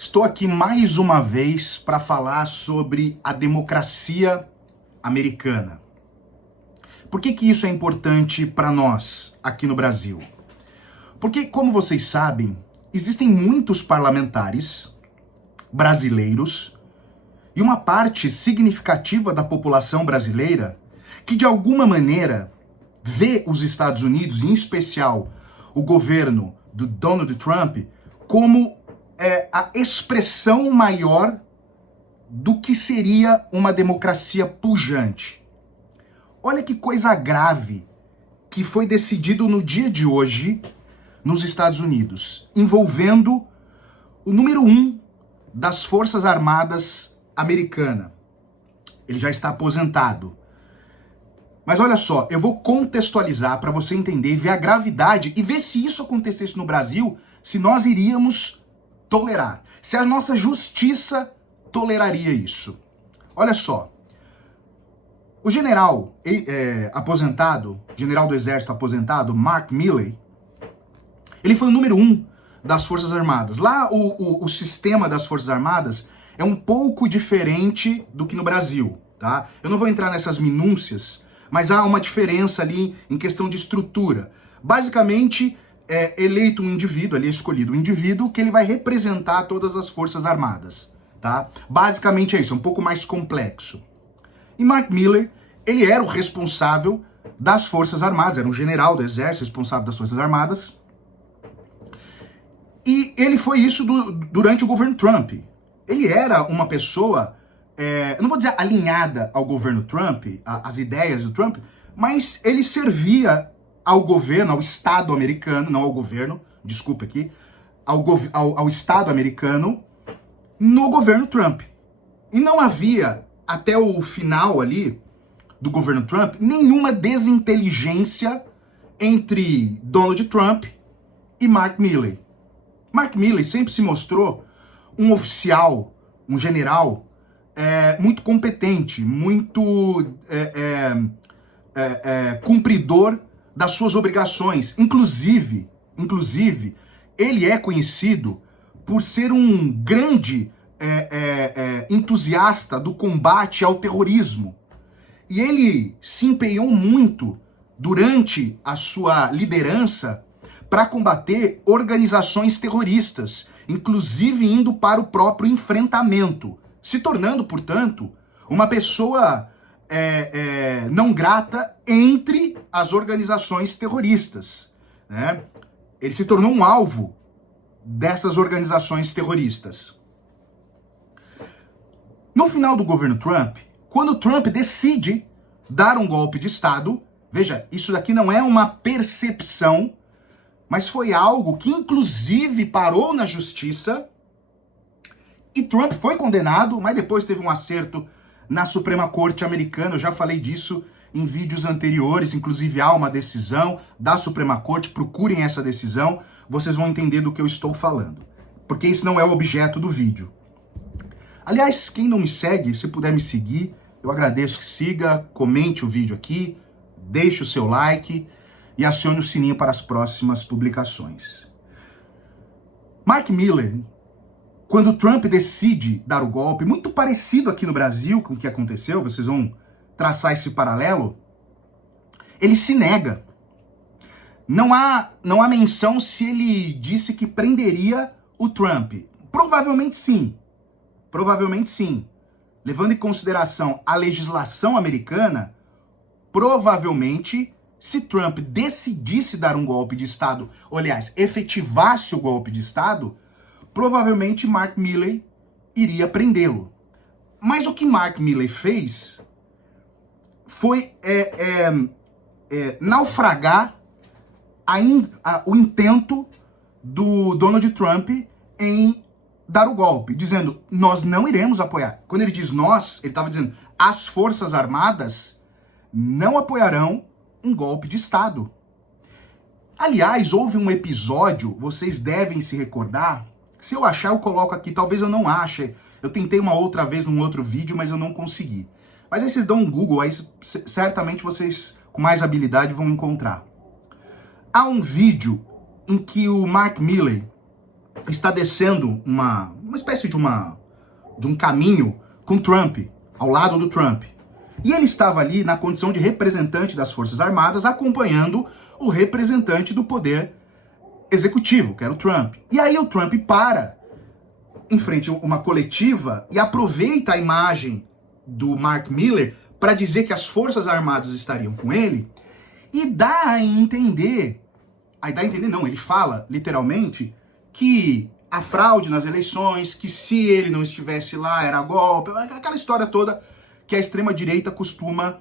Estou aqui mais uma vez para falar sobre a democracia americana. Por que isso é importante para nós aqui no Brasil? Porque, como vocês sabem, existem muitos parlamentares brasileiros e uma parte significativa da população brasileira que, de alguma maneira, vê os Estados Unidos, em especial o governo do Donald Trump, como a expressão maior do que seria uma democracia pujante. Olha que coisa grave que foi decidido no dia de hoje nos Estados Unidos, envolvendo o número 1 das Forças Armadas americana. Ele já está aposentado. Mas olha só, eu vou contextualizar para você entender e ver a gravidade e ver se isso acontecesse no Brasil, se nós iríamos tolerar, se a nossa justiça toleraria isso. Olha só, o general aposentado, general do exército aposentado, Mark Milley, ele foi o número 1 das Forças Armadas. Lá o sistema das Forças Armadas é um pouco diferente do que no Brasil, tá? Eu não vou entrar nessas minúcias, mas há uma diferença ali em questão de estrutura. Basicamente, é eleito um indivíduo, ali é escolhido um indivíduo que ele vai representar todas as Forças Armadas, tá? Basicamente é isso, é um pouco mais complexo. E Mark Milley, ele era o responsável das Forças Armadas, era um general do exército responsável das Forças Armadas, e ele foi isso durante o governo Trump. Ele era uma pessoa, eu não vou dizer alinhada ao governo Trump, às ideias do Trump, mas ele servia ao governo, ao Estado americano, não ao governo, desculpa aqui, ao Estado americano no governo Trump. E não havia, até o final ali do governo Trump, nenhuma desinteligência entre Donald Trump e Mark Milley. Mark Milley sempre se mostrou um oficial, um general, muito competente, muito cumpridor das suas obrigações. Inclusive, ele é conhecido por ser um grande entusiasta do combate ao terrorismo. E ele se empenhou muito durante a sua liderança para combater organizações terroristas, inclusive indo para o próprio enfrentamento, se tornando, portanto, uma pessoa não grata entre as organizações terroristas, né? Ele se tornou um alvo dessas organizações terroristas. No final do governo Trump, quando Trump decide dar um golpe de Estado, veja, isso daqui não é uma percepção, mas foi algo que inclusive parou na justiça e Trump foi condenado, mas depois teve um acerto na Suprema Corte americana. Eu já falei disso em vídeos anteriores, inclusive há uma decisão da Suprema Corte, procurem essa decisão, vocês vão entender do que eu estou falando, porque isso não é o objeto do vídeo. Aliás, quem não me segue, se puder me seguir, eu agradeço que siga, comente o vídeo aqui, deixe o seu like e acione o sininho para as próximas publicações. Mark Milley, quando Trump decide dar o golpe, muito parecido aqui no Brasil com o que aconteceu, vocês vão traçar esse paralelo, ele se nega. Não há menção se ele disse que prenderia o Trump. Provavelmente sim. Levando em consideração a legislação americana, provavelmente, se Trump decidisse dar um golpe de Estado, ou aliás, efetivasse o golpe de Estado, provavelmente Mark Milley iria prendê-lo. Mas o que Mark Milley fez foi naufragar o intento do Donald Trump em dar o golpe, dizendo, nós não iremos apoiar. Quando ele diz nós, ele estava dizendo, as Forças Armadas não apoiarão um golpe de Estado. Aliás, houve um episódio, vocês devem se recordar, se eu achar eu coloco aqui, talvez eu não ache, eu tentei uma outra vez num outro vídeo, mas eu não consegui. Mas aí vocês dão um Google, aí certamente vocês com mais habilidade vão encontrar. Há um vídeo em que o Mark Milley está descendo uma espécie de um caminho com Trump, ao lado do Trump. E ele estava ali na condição de representante das Forças Armadas, acompanhando o representante do poder executivo, que era o Trump. E aí o Trump para em frente a uma coletiva e aproveita a imagem do Mark Miller para dizer que as Forças Armadas estariam com ele e dá a entender, não, ele fala literalmente que a fraude nas eleições, que se ele não estivesse lá era golpe, aquela história toda que a extrema-direita costuma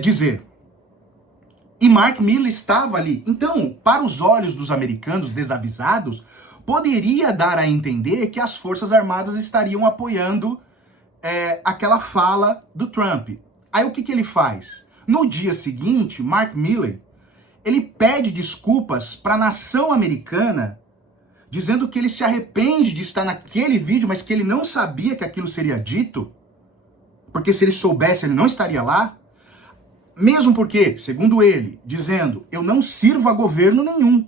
dizer. E Mark Miller estava ali. Então, para os olhos dos americanos desavisados, poderia dar a entender que as Forças Armadas estariam apoiando aquela fala do Trump. Aí o que ele faz? No dia seguinte, Mark Miller, ele pede desculpas para a nação americana, dizendo que ele se arrepende de estar naquele vídeo, mas que ele não sabia que aquilo seria dito, porque se ele soubesse, ele não estaria lá. Mesmo porque, segundo ele, dizendo, eu não sirvo a governo nenhum,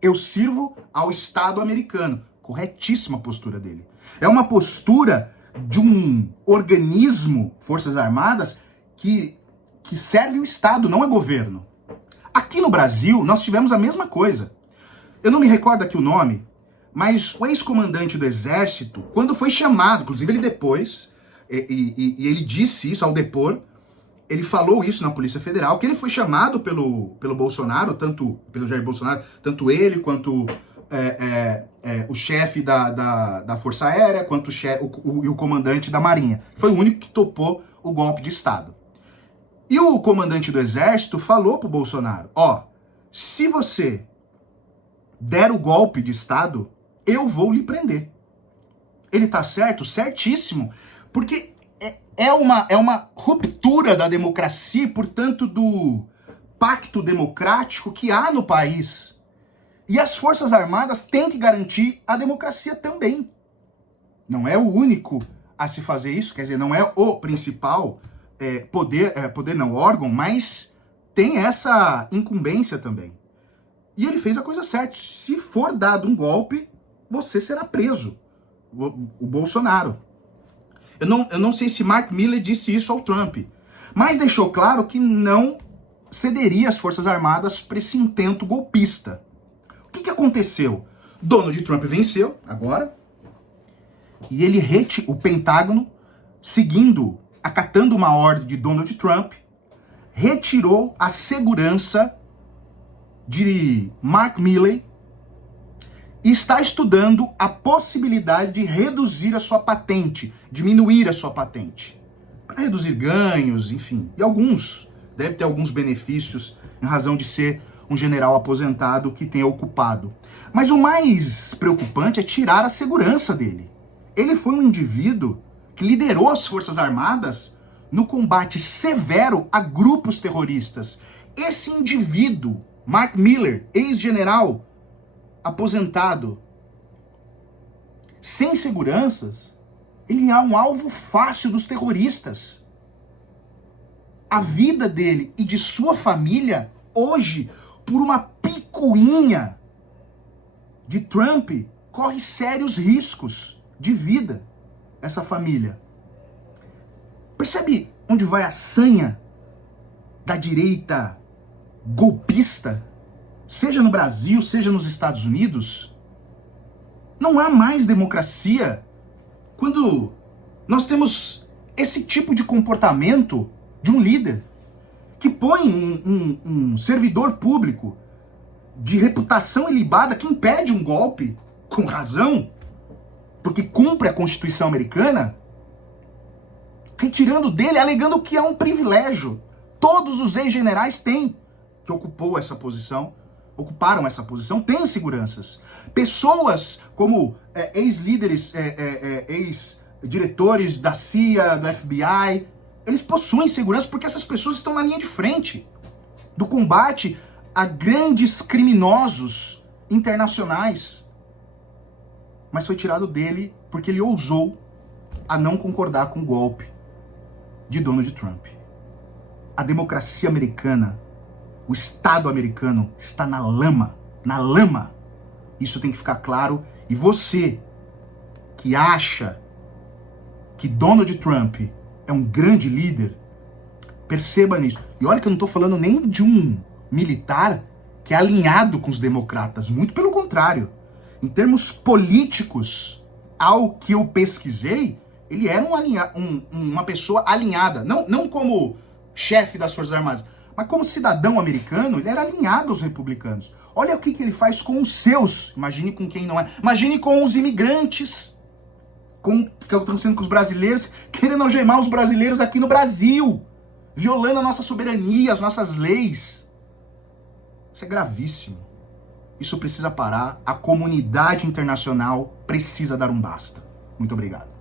eu sirvo ao Estado americano. Corretíssima a postura dele. É uma postura de um organismo, Forças Armadas, que serve o Estado, não é governo. Aqui no Brasil, nós tivemos a mesma coisa. Eu não me recordo aqui o nome, mas o ex-comandante do Exército, quando foi chamado, inclusive ele depois, e ele disse isso ao depor, ele falou isso na Polícia Federal, que ele foi chamado pelo Bolsonaro, pelo Jair Bolsonaro, tanto ele quanto o chefe da Força Aérea, quanto o comandante da Marinha. Foi o único que topou o golpe de Estado. E o comandante do Exército falou pro Bolsonaro, se você der o golpe de Estado, eu vou lhe prender. Ele tá certo? Certíssimo. Porque é uma ruptura da democracia, portanto, do pacto democrático que há no país. E as Forças Armadas têm que garantir a democracia também. Não é o único a se fazer isso, quer dizer, não é o principal órgão, mas tem essa incumbência também. E ele fez a coisa certa. Se for dado um golpe, você será preso. O Bolsonaro. Eu não sei se Mark Miller disse isso ao Trump, mas deixou claro que não cederia as Forças Armadas para esse intento golpista. O que aconteceu? Donald Trump venceu, agora, e o Pentágono, acatando uma ordem de Donald Trump, retirou a segurança de Mark Milley e está estudando a possibilidade de reduzir a sua patente, diminuir a sua patente, para reduzir ganhos, enfim. E deve ter alguns benefícios em razão de ser um general aposentado que tenha ocupado. Mas o mais preocupante é tirar a segurança dele. Ele foi um indivíduo que liderou as Forças Armadas no combate severo a grupos terroristas. Esse indivíduo, Mark Miller, ex-general aposentado, sem seguranças, ele é um alvo fácil dos terroristas. A vida dele e de sua família, hoje, por uma picuinha de Trump, corre sérios riscos de vida, essa família. Percebe onde vai a sanha da direita golpista? Seja no Brasil, seja nos Estados Unidos, não há mais democracia quando nós temos esse tipo de comportamento de um líder que põe um servidor público de reputação ilibada que impede um golpe, com razão, porque cumpre a Constituição americana, retirando dele, alegando que é um privilégio. Todos os ex-generais têm, que ocuparam essa posição, têm seguranças. Pessoas como ex-líderes, ex-diretores da CIA, do FBI, eles possuem segurança porque essas pessoas estão na linha de frente do combate a grandes criminosos internacionais. Mas foi tirado dele porque ele ousou a não concordar com o golpe de Donald Trump. A democracia americana, o Estado americano está na lama, na lama. Isso tem que ficar claro. E você, que acha que Donald Trump é um grande líder, perceba nisso. E olha que eu não estou falando nem de um militar que é alinhado com os democratas, muito pelo contrário. Em termos políticos, ao que eu pesquisei, ele era uma pessoa alinhada, não como chefe das Forças Armadas, mas como cidadão americano, ele era alinhado aos republicanos. Olha o que ele faz com os seus, imagine com quem não é, imagine com os imigrantes, que estão sendo com os brasileiros, querendo algemar os brasileiros aqui no Brasil, violando a nossa soberania, as nossas leis. Isso é gravíssimo. Isso precisa parar. A comunidade internacional precisa dar um basta. Muito obrigado.